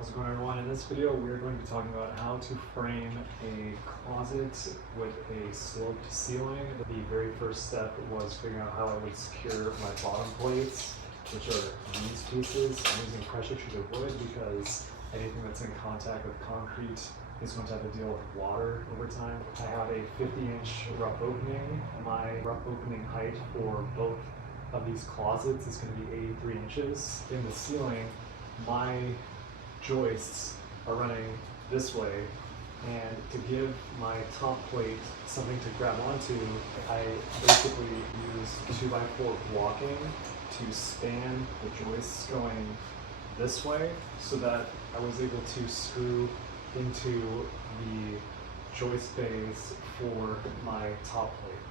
How's it going, everyone? In this video, we're going to be talking about how to frame a closet with a sloped ceiling. The very first step was figuring out how I would secure my bottom plates, which are these pieces. I'm using pressure-treated wood because anything that's in contact with concrete is going to have to deal with water over time. I have a 50-inch rough opening. My rough opening height for both of these closets is going to be 83 inches. In the ceiling, my joists are running this way, and to give my top plate something to grab onto, I basically use 2x4 blocking to span the joists going this way so that I was able to screw into the joist bays for my top plate.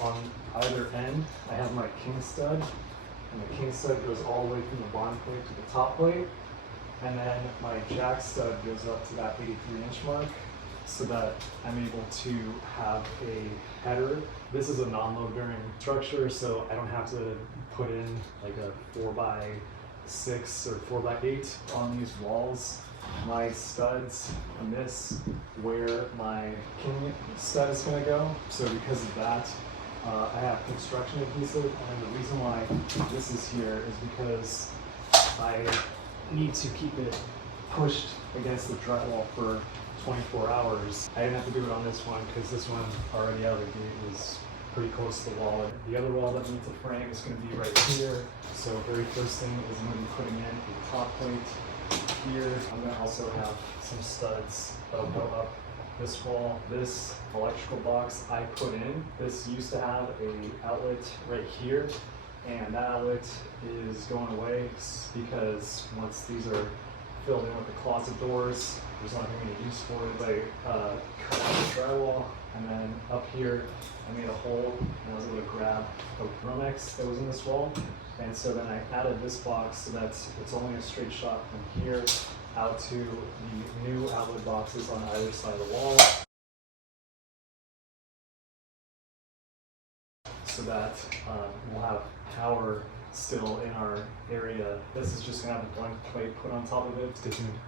On either end, I have my king stud, and the king stud goes all the way from the bottom plate to the top plate, and then my jack stud goes up to that 83-inch mark so that I'm able to have a header. This is a non-load bearing structure, so I don't have to put in like a 4x6 or 4x8 on these walls. My studs miss where my king stud is going to go, so because of that, I have construction adhesive, and the reason why this is here is because I need to keep it pushed against the drywall for 24 hours. I didn't have to do it on this one because this one already out of the gate was pretty close to the wall. And the other wall that needs a frame is going to be right here. So very first thing is I'm going to be putting in a top plate here. I'm going to also have some studs that'll go up this wall. This electrical box I put in, this used to have an outlet right here, and that outlet is going away because once these are filled in with the closet doors, there's not going to be any use for it. I cut out the drywall, and then up here I made a hole, and I was able to grab the Romex that was in this wall, and so then I added this box so that it's only a straight shot from here out to the new outlet boxes on either side of the wall, so that we'll have power still in our area. This is just going to have a blank plate put on top of it. Stay tuned.